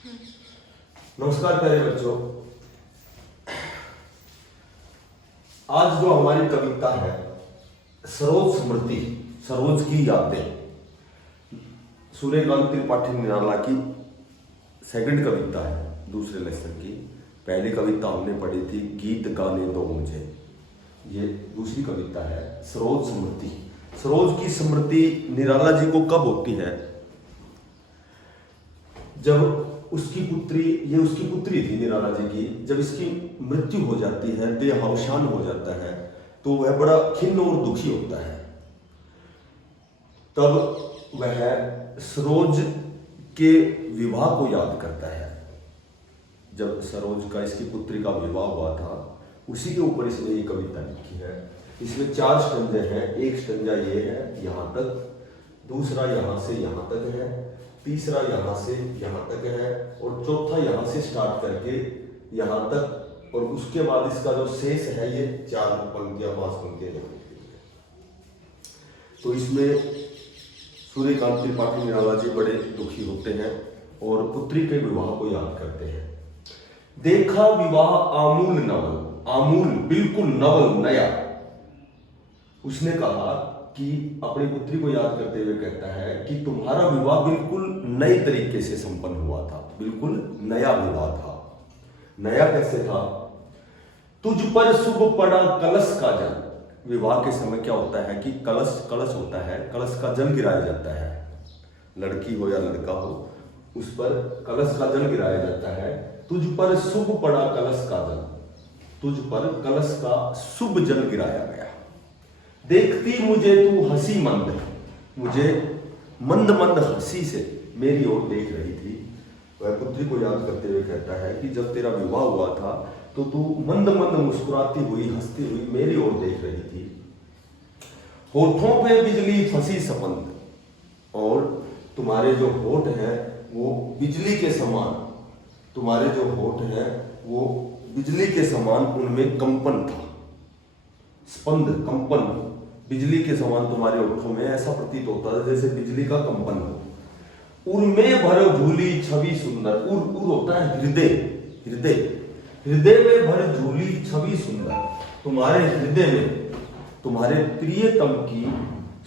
नमस्कार प्यारे बच्चों। आज जो हमारी कविता है सरोज स्मृति, सरोज की यादें, सूर्यकांत त्रिपाठी निराला की सेकंड कविता है दूसरे लेसन की। पहली कविता हमने पढ़ी थी गीत गाने दो मुझे, ये दूसरी कविता है सरोज स्मृति। सरोज की स्मृति निराला जी को कब होती है? जब उसकी पुत्री, ये उसकी पुत्री थी निराला जी की, जब इसकी मृत्यु हो जाती है, देहावसान हो जाता है, तो वह बड़ा खिन्न और दुखी होता है। तब वह सरोज के विवाह को याद करता है। जब सरोज का, इसकी पुत्री का विवाह हुआ था, उसी के ऊपर इसने ये कविता लिखी है। इसमें 4 स्टंजे हैं। एक स्टंजा ये है यहाँ तक, दूसरा यहाँ से यहाँ तक है, तीसरा यहाँ से यहाँ तक है, और चौथा यहाँ से स्टार्ट करके यहाँ तक, और उसके बाद इसका जो शेष है ये 4 पंक्तियां 5 पंक्तियां जमा की है। तो इसमें सूर्यकांत त्रिपाठी निराला जी बड़े दुखी होते हैं और पुत्री के विवाह को याद करते हैं। देखा विवाह आमूल नवल, आमूल बिल्कुल नवल नया। उसने कहा कि अपनी पुत्री को याद करते हुए कहता है कि तुम्हारा विवाह बिल्कुल नए तरीके से संपन्न हुआ था, बिल्कुल नया विवाह था। नया कैसे था? तुझ पर शुभ पड़ा कलश का जल। विवाह के समय क्या होता है कि कलश होता है, कलश का जल गिराया जाता है। लड़की हो या लड़का हो, उस पर कलश का जल गिराया जाता है। तुझ पर शुभ पड़ा कलश का जल, तुझ पर कलश का शुभ जल गिराया गया। देखती मुझे तू हंसी मंद, मुझे मंद मंद हंसी से मेरी ओर देख रही थी। वह पुत्री को याद करते हुए कहता है कि जब तेरा विवाह हुआ था तो तू मंद मंद मुस्कुराती हुई, हंसती हुई मेरी ओर देख रही थी। होठों पे बिजली फंसी सपंद, और तुम्हारे जो होठ हैं वो बिजली के समान, तुम्हारे जो होठ हैं वो बिजली के समान, उनमें कंपन था। स्पंद, कंपन, बिजली के समान तुम्हारे होठों में ऐसा प्रतीत होता है जैसे बिजली का कंपन हो। उर में भर झूली छवि सुंदर, उर होता है हृदय, हृदय, हृदय में भर झूली छवि सुंदर। तुम्हारे हृदय में तुम्हारे प्रियतम की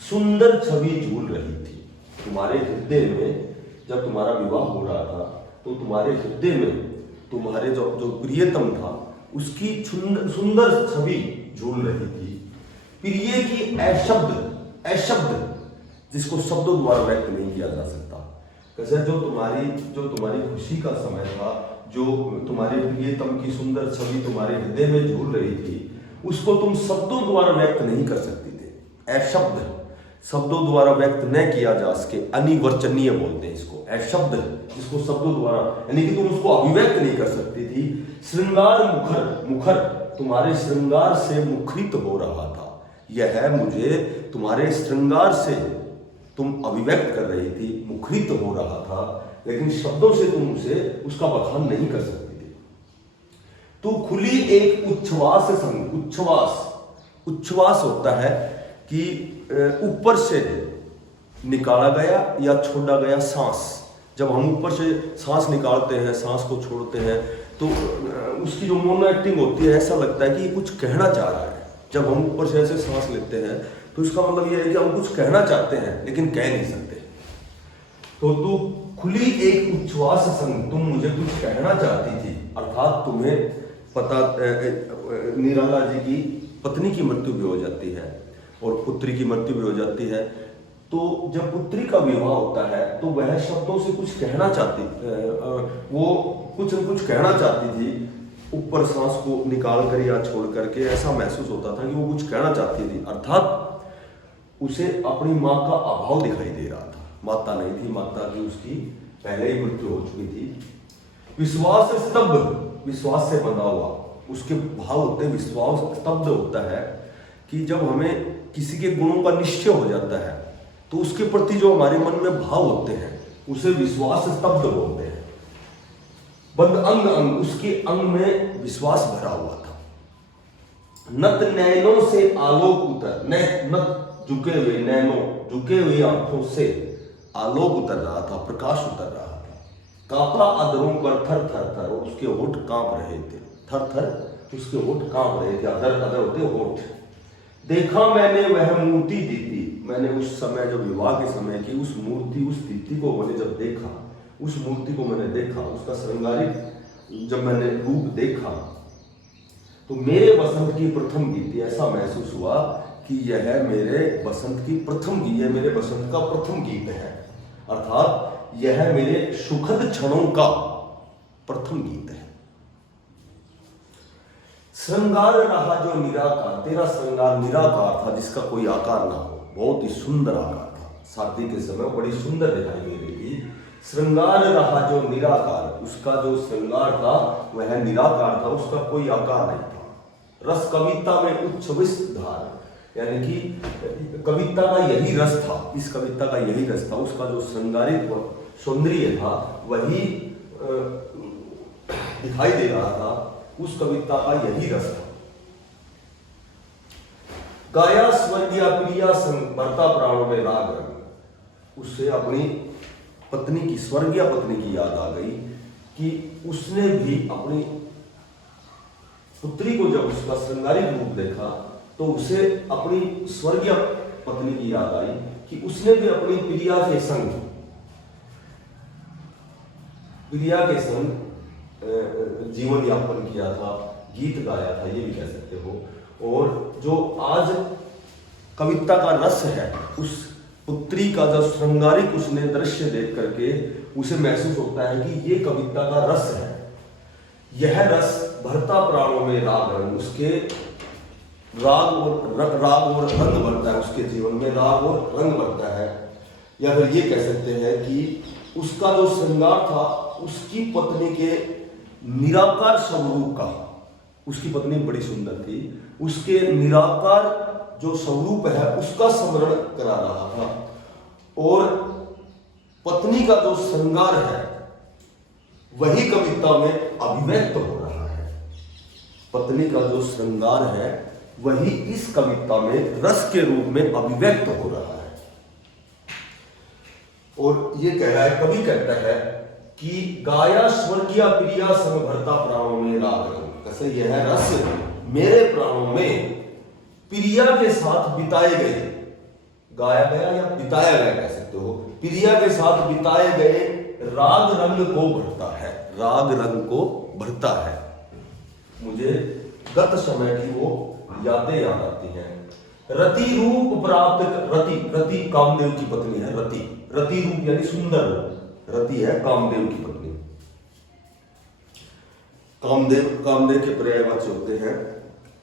सुंदर छवि झूल रही थी। तुम्हारे हृदय में जब तुम्हारा विवाह हो रहा था तो तुम्हारे हृदय में तुम्हारे जो प्रियतम था उसकी सुंदर छवि झूल रही थी। प्रिय की ऐशब्द, ऐशब्द जिसको शब्दों द्वारा व्यक्त नहीं किया जा सकता। कैसे? जो तुम्हारी खुशी का समय था, जो तुम्हारे प्रियतम की सुंदर छवि तुम्हारे हृदय में झूल रही थी, उसको तुम शब्दों द्वारा व्यक्त नहीं कर सकते थे। ऐशब्द शब्दों द्वारा व्यक्त न किया जा सके, अनिवर्चनीय बोलते हैं इसको। ऐशब्द जिसको शब्दों द्वारा, यानी कि तुम उसको अभिव्यक्त नहीं कर सकती थी। श्रृंगार मुखर, मुखर तुम्हारे श्रृंगार से मुखरित हो रहा था। यह है मुझे तुम्हारे श्रृंगार से तुम अभिव्यक्त कर रही थी, मुखरित हो रहा था, लेकिन शब्दों से तुम उसे उसका बखान नहीं कर सकती थी। तू खुली एक उच्छ्वास संग, उच्छ्वास, उच्छ्वास होता है कि ऊपर से निकाला गया या छोड़ा गया सांस। जब हम ऊपर से सांस निकालते हैं, सांस को छोड़ते हैं, तो उसकी जो मोनो एक्टिंग होती है, ऐसा लगता है कि कुछ कहना चाह रहा है। जब हम ऊपर से ऐसे सांस लेते हैं तो इसका मतलब यह है कि हम कुछ कहना चाहते हैं लेकिन कह नहीं सकते। तो तू खुली एक उच्छ्वास संग, तुम मुझे कुछ कहना चाहती थी, अर्थात तुम्हें पता, निराला जी की पत्नी की मृत्यु भी हो जाती है और पुत्री की मृत्यु भी हो जाती है। तो जब पुत्री का विवाह होता है तो वह शब्दों से कुछ कहना चाहती, वो कुछ न कुछ कहना चाहती थी। ऊपर सांस को निकाल कर या छोड़ करके ऐसा महसूस होता था कि वो कुछ कहना चाहती थी, अर्थात उसे अपनी माँ का अभाव दिखाई दे रहा था। माता नहीं थी, माता की उसकी पहले ही मृत्यु हो चुकी थी। विश्वास से स्तब्ध, विश्वास से बंधा हुआ, उसके भाव होते हैं। विश्वास स्तब्ध होता है कि जब हमें किसी के गुणों का निश्चय हो जाता है तो उसके प्रति जो हमारे मन में भाव होते हैं उसे विश्वास स्तब्ध बोलते हैं। बंद अंग अंग, उसके अंग में विश्वास भरा हुआ था। नत नैनों से आलोक उतर, नत झुके हुए नैनों, झुके हुए आंखों से आलोक उतर रहा था, प्रकाश उतर रहा था। कांपा अधरों पर थर थर थर, और उसके होठ कांप रहे थे, थर थर उसके होठ कांप रहे थे, अदर अदर होते होठ। देखा मैंने वह मूर्ति दीप्ति, मैंने उस समय जब विवाह के समय की उस मूर्ति, उस दीप्ति को मैंने जब देखा, उस मूर्ति को मैंने देखा, उसका श्रृंगारित जब मैंने रूप देखा, तो मेरे बसंत की प्रथम गीत, ऐसा महसूस हुआ कि यह मेरे बसंत की प्रथम गीत, यह मेरे बसंत का प्रथम गीत है, अर्थात यह मेरे सुखद क्षणों का प्रथम गीत है। श्रृंगार रहा जो निराकार, तेरा श्रृंगार निराकार था, जिसका कोई आकार ना हो, बहुत ही सुंदर आकार था, शादी के समय बड़ी सुंदर दिखाई दे रही थी। श्रृंगार रहा जो निराकार, उसका जो श्रृंगार था वह निराकार था, उसका कोई आकार नहीं था। रस कविता में उच्छ्वसित धार, यानी कि कविता का यही रस था, इस कविता का यही रस था, उसका जो श्रृंगारित सौंदर्य था वही दिखाई दे रहा था, उस कविता का यही रस था। गाया स्वर्गीय प्रिया संग भरता प्राणों में राग रंग, उससे अपनी पत्नी की, स्वर्गीय पत्नी की याद आ गई कि उसने भी अपनी पुत्री को जब उसका श्रृंगारिक रूप देखा तो उसे अपनी स्वर्गीय पत्नी की याद आई कि उसने भी अपनी प्रिया के संग जीवन यापन किया था, गीत गाया था, ये भी कह सकते हो। और जो आज कविता का रस है, उस पुत्री का जो श्रृंगारिक उसने दृश्य देख करके उसे महसूस होता है कि ये कविता का रस है, यह रस भरता प्राणों में राग रंग, उसके राग और रंग भरता है, उसके जीवन में राग और रंग भरता है। या फिर ये कह सकते हैं कि उसका जो श्रृंगार था उसकी पत्नी के निराकार स्वरूप का, उसकी पत्नी बड़ी सुंदर थी, उसके निराकार जो स्वरूप है उसका स्मरण करा रहा था। और पत्नी का जो श्रृंगार है वही कविता में अभिव्यक्त हो रहा है, पत्नी का जो श्रृंगार है वही इस कविता में रस के रूप में अभिव्यक्त हो रहा है। और ये कह रहा है, कवि कहता है कि गाया स्वर्गीय प्रिया संग भरता प्राणों में राग रंग, कैसे यह रस मेरे प्राणों में प्रिया के साथ बिताए गए, गाया गया या बिताया गया कह सकते हो, प्रिया के साथ बिताए गए राग रंग को भरता है, राग रंग को भरता है। मुझे गत समय की वो यादें याद आती हैं। रति रूप प्राप्त, रति कामदेव की पत्नी है, रति रूप यानी सुंदर रूप, रति है कामदेव की पत्नी। कामदेव के पर्यायवाची होते हैं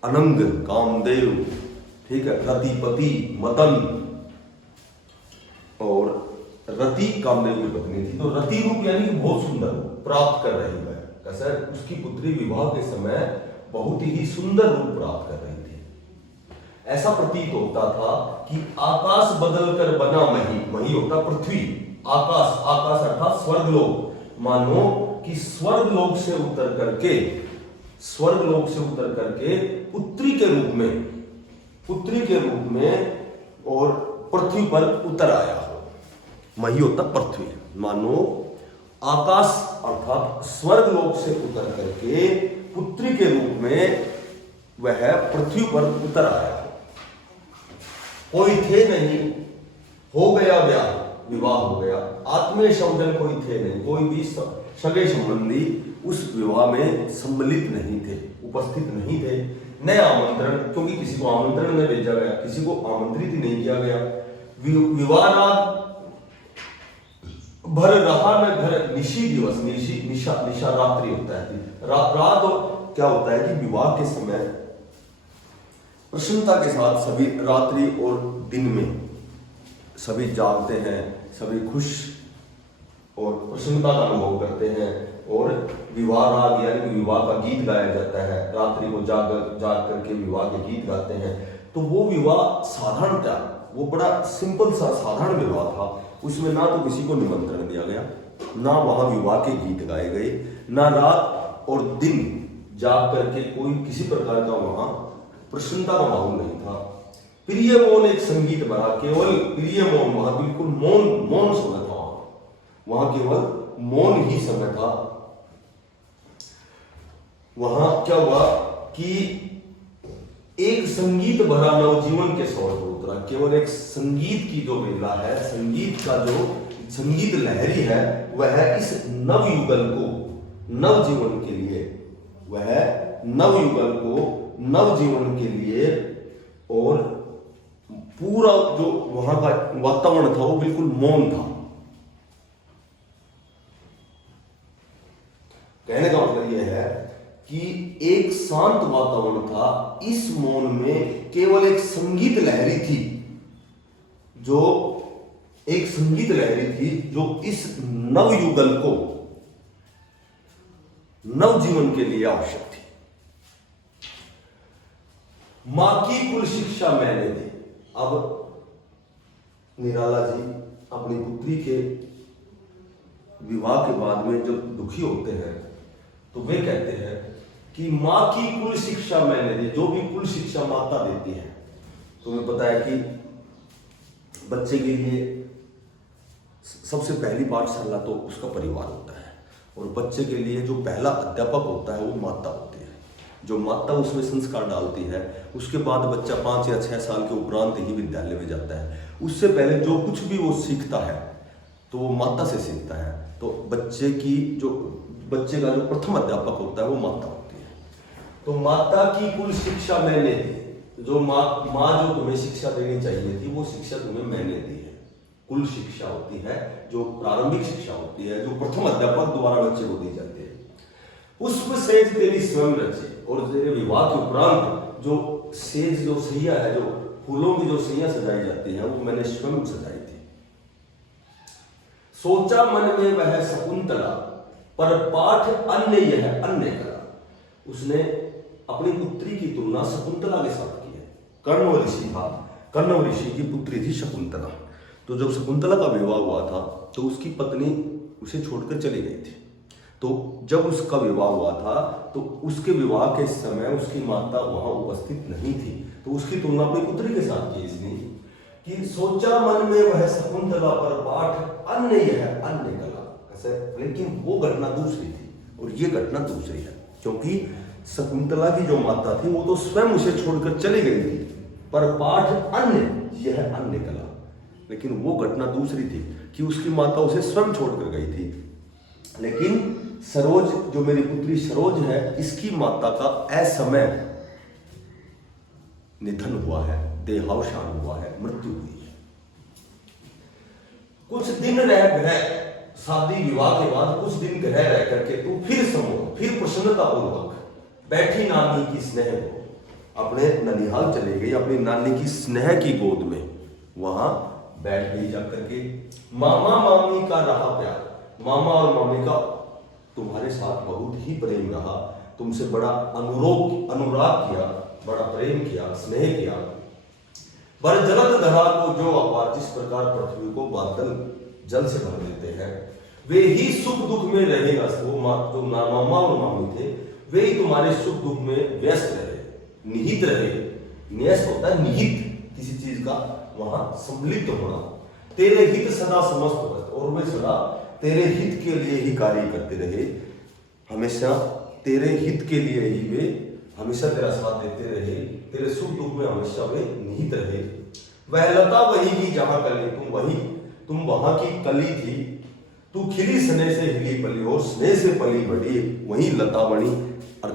अनंग, कामदेव, ठीक है, रतिपति, मदन, और रति कामदेव की पत्नी थी। तो रति रूप यानी कि बहुत सुंदर प्राप्त कर रही है, कैसे उसकी पुत्री विवाह के समय बहुत ही सुंदर रूप प्राप्त कर रही थी। ऐसा प्रतीत होता था कि आकाश बदलकर बना मही होता पृथ्वी, आकाश अर्थात स्वर्गलोक, मानो कि स्वर्गलोक से उतर करके पुत्री के रूप में और पृथ्वी पर उतर आया हो। मही होता पृथ्वी, मानो आकाश अर्थात स्वर्गलोक से उतर करके पुत्री के रूप में वह पृथ्वी पर उतर आया हो। कोई थे नहीं, हो गया विवाह हो गया, आत्मीय सौजन कोई थे नहीं, कोई भी सगे संबंधी उस विवाह में सम्मिलित नहीं थे, उपस्थित नहीं थे। न आमंत्रण, क्योंकि किसी को आमंत्रण नहीं भेजा गया, किसी को आमंत्रित ही नहीं किया गया। विवाह रात भर रहा न घर, निशी दिवस, निशा रात्रि होता है, रात क्या होता है कि विवाह के समय प्रसन्नता के साथ सभी रात्रि और दिन में सभी जागते हैं, सभी खुश और प्रसन्नता का अनुभव करते हैं, और विवाह राग यानी कि विवाह का गीत गाया जाता है, रात्रि को जाग करके विवाह के गीत गाते हैं। तो वो विवाह साधारण था, वो बड़ा सिंपल सा साधारण विवाह था, उसमें ना तो किसी को निमंत्रण दिया गया, ना वहां विवाह के गीत गाए गए, ना रात और दिन जाग करके कोई किसी प्रकार का वहां प्रसन्नता का माहौल नहीं था। प्रिय मौन एक संगीत बना, केवल प्रिय मौन, वहां बिल्कुल मौन शब्द था, वहां केवल मौन ही समय था। वहां क्या हुआ कि एक संगीत भरा नवजीवन के स्वर पर उतरा। केवल एक संगीत की जो वेला है, संगीत का जो संगीत लहरी है, वह इस नवयुगल को नवजीवन के लिए, वह नवयुगल को नवजीवन के लिए, और पूरा जो वहां का वातावरण था वो बिल्कुल मौन था। कहने का मतलब यह है कि एक शांत वातावरण था। इस मौन में केवल एक संगीत लहरी थी, जो एक संगीत लहरी थी जो इस नवयुगल को नवजीवन के लिए आवश्यक थी। मां की कुल शिक्षा मैंने दी। अब निराला जी अपनी पुत्री के विवाह के बाद में जब दुखी होते हैं तो वे कहते हैं कि मां की कुल शिक्षा मैंने दी। जो भी कुल शिक्षा माता देती है, तुम्हें पता है कि बच्चे के लिए सबसे पहली पाठशाला तो उसका परिवार होता है, और बच्चे के लिए जो पहला अध्यापक होता है वो माता होती है। जो माता उसमें संस्कार डालती है, उसके बाद बच्चा 5 या 6 साल के उपरांत ही विद्यालय में जाता है। उससे पहले जो कुछ भी वो सीखता है तो वो माता से सीखता है। तो बच्चे का जो प्रथम अध्यापक होता है वो माता होती है। तो माता की कुल शिक्षा मैंने दी। जो माँ जो तुम्हें शिक्षा देनी चाहिए थी वो शिक्षा तुम्हें मैंने दी है। कुल शिक्षा होती है जो प्रारंभिक शिक्षा होती है, जो प्रथम अध्यापक द्वारा बच्चे को दी जाती है। पुष्प सेज तेरी स्वयं रची, और तेरे विवाह के उपरांत जो सेज जो सैया है, जो फूलों की जो सैया सजाई जाती है, वो मैंने स्वयं सजाई थी। सोचा मन में वह शकुंतला, पर पाठ अन्य यह अन्य कला। उसने अपनी पुत्री की तुलना शकुंतला के साथ की है। कर्ण ऋषि था, कर्ण ऋषि की पुत्री थी शकुंतला। तो जब शकुंतला का विवाह हुआ था तो उसकी पत्नी उसे छोड़कर चली गई थी। तो जब उसका विवाह हुआ था तो उसके विवाह के समय उसकी माता वहां उपस्थित नहीं थी। तो उसकी तुलना अपनी पुत्री के साथ की इसने कि सोचा मन में वह शकुंतला, पर पाठ अन्य यह अन्य कला। ऐसे, लेकिन वो घटना दूसरी थी और ये घटना दूसरी है, क्योंकि शकुंतला की जो माता थी वो तो स्वयं उसे छोड़कर चली गई थी, पर पाठ अन्य यह अन्य कला। लेकिन वो घटना दूसरी थी कि उसकी माता उसे स्वयं छोड़कर गई थी। लेकिन सरोज, जो मेरी पुत्री सरोज है, इसकी माता का असमय निधन हुआ है, देहावसान हुआ है, मृत्यु हुई है। कुछ दिन रह गए, शादी विवाह के बाद कुछ दिन घर रह करके तू फिर समूह, फिर प्रसन्नता पूर्वक बैठी नानी की स्नेह को, अपने ननिहाल चले गई, अपनी नानी की स्नेह की गोद में वहां बैठ गई जाकर के। मामा मामी का रहा प्यार, मामा और मामी का तुम्हारे साथ बहुत ही प्रेम रहा, तुमसे बड़ा अनुराग किया, बड़ा प्रेम किया, स्नेह किया। बर जलद धरा को जो अपार, जिस प्रकार पृथ्वी को बादल जल से भर देते हैं, वे ही सुख दुख में रहेगा। वो जो मामा और मामी थे वे ही तुम्हारे सुख दुख में व्यस्त रहे, निहित रहे। न्यस्त होता है निहित, किसी चीज का वहां सम्मिलित होना। तेरे हित सदा समस्त होता, और वे सदा तेरे हित के लिए ही कार्य करते रहे, हमेशा तेरे हित के लिए ही वे हमेशा तेरा साथ देते रहे, तेरे सुख दुख में हमेशा वे निहित रहे। वह लता वही की जहां कली, तुम वहां की कली थी, तू खिली स्नेह से हिली पली, और स्नेह से पली बड़ी वही लता बनी। और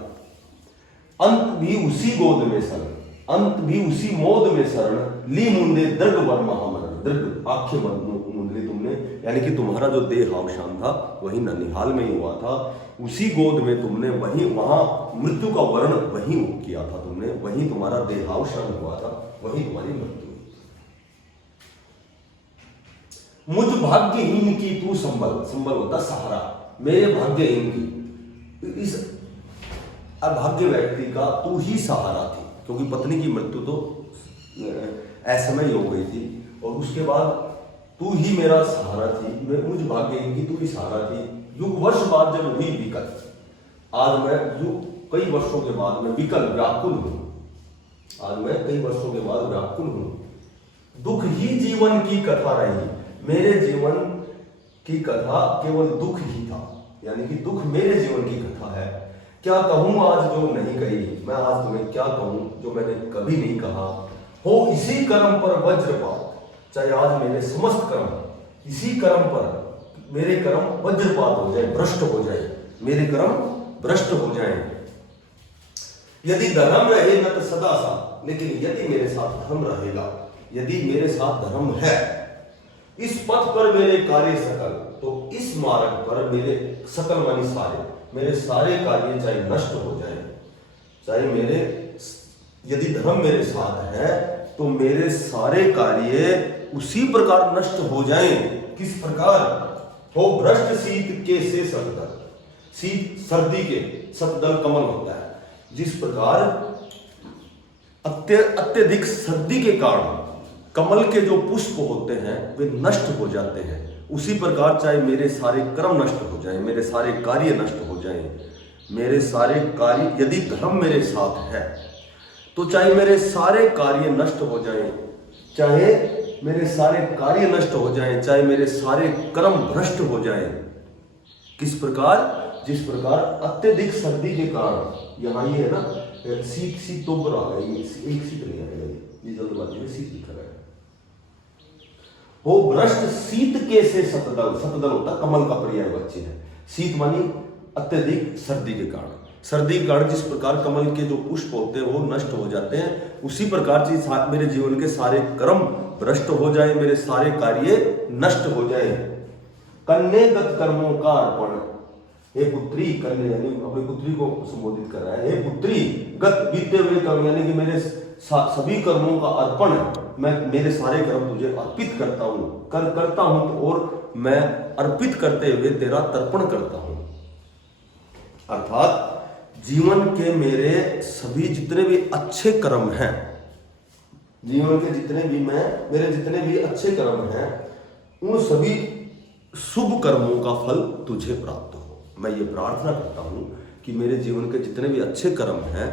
अंत भी उसी गोद में शरण, अंत भी उसी मोद में शरण, ली मुंडे दृढ़ वर महामरण, दृढ़ आंखें मुंड ली तुमने, यानी कि तुम्हारा जो देह अवसान था वही ननिहाल में ही हुआ था। उसी गोद में तुमने वही वहां मृत्यु का वर्ण वही किया था तुमने, वही तुम्हारा देहावसान हुआ था, वही तुम्हारी मृत्यु हुई। मुझ भाग्यहीन की तू संबल, संबल होता सहारा, मेरे भाग्यहीन की, इस अभाग्य व्यक्ति का तू ही सहारा थी, क्योंकि पत्नी की मृत्यु तो असमय हो गई थी, और उसके बाद तू ही मेरा सहारा थी। मैं मुझ भाग्यहीन की तू ही सहारा थी। युग वर्ष बाद जब हुई विकल, आज मैं कई वर्षों के बाद मैं विकल व्याकुल हूं, आज मैं कई वर्षों के बाद व्याकुल हूं। दुख ही जीवन की कथा रही, मेरे जीवन की कथा केवल दुख ही था, यानी कि दुख मेरे जीवन की कथा है। क्या कहूँ आज जो नहीं कही, मैं आज तुम्हें क्या कहूँ जो मैंने कभी नहीं कहा। हो इसी कर्म पर वज्रपात, चाहे आज मेरे समस्त कर्म इसी कर्म पर, मेरे कर्म वज्रपात हो जाए, भ्रष्ट हो जाए, मेरे कर्म भ्रष्ट हो जाए। यदि धर्म रहे न तो सदा सा, लेकिन यदि मेरे साथ धर्म रहेगा, यदि मेरे साथ धर्म है, इस पथ पर मेरे कार्य सकल, तो इस मार्ग पर मेरे सकल मानी सारे, मेरे सारे कार्य चाहे नष्ट हो जाए, चाहे मेरे, यदि धर्म मेरे साथ है तो मेरे सारे कार्य उसी प्रकार नष्ट हो जाएं। किस प्रकार? हो भ्रष्ट शीत के से सतदल, शीत सर्दी के, सतदल कमल होता है, जिस प्रकार अत्यधिक सर्दी के कारण कमल के जो पुष्प होते हैं वे नष्ट हो जाते हैं, उसी प्रकार चाहे मेरे सारे कर्म नष्ट हो जाएं, मेरे सारे कार्य नष्ट हो जाएं, मेरे सारे कार्य, यदि धर्म मेरे साथ है तो चाहे मेरे सारे कार्य नष्ट हो जाएं, चाहे मेरे सारे कार्य नष्ट हो जाएं, चाहे मेरे सारे कर्म भ्रष्ट हो जाएं। किस प्रकार? जिस प्रकार अत्यधिक सर्दी के कारण, यहाँ ये है ना, शीत तो बुरा है, ये एक शीत नहीं आएगा, ये जल्दबाजी में शीत लिखा गया। वो भ्रष्ट शीत के से सतदल, सतदल होता कमल का पर्यायवाची है, शीत मानी अत्यधिक सर्दी के कारण, सर्दी के कारण जिस प्रकार कमल के जो पुष्प होते हैं वो नष्ट हो जाते हैं, उसी प्रकार से मेरे जीवन के सारे कर्म भ्रष्ट हो जाए, मेरे सारे कार्य नष्ट हो जाए। कन्यागत कर्मों का अर्पण, हे पुत्री, कन्या यानी अपनी पुत्री को संबोधित कर रहा है, हे पुत्री, गत बीते हुए कर्म, यानी कि मेरे सभी कर्मों का अर्पण, मैं मेरे सारे कर्म तुझे अर्पित करता हूँ, करता हूँ, और मैं अर्पित करते हुए तेरा तर्पण करता हूँ। अर्थात जीवन के मेरे सभी जितने भी अच्छे कर्म हैं, जीवन के जितने भी मेरे जितने भी अच्छे कर्म हैं, उन सभी शुभ कर्मों का फल तुझे प्राप्त हो। मैं ये प्रार्थना करता हूँ कि मेरे जीवन के जितने भी अच्छे कर्म हैं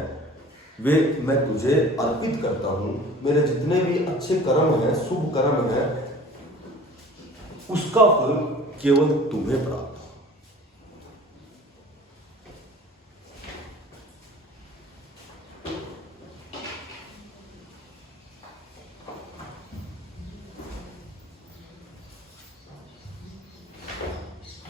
वे मैं तुझे अर्पित करता हूँ, मेरे जितने भी अच्छे कर्म हैं, शुभ कर्म हैं, उसका फल केवल तुम्हें प्राप्त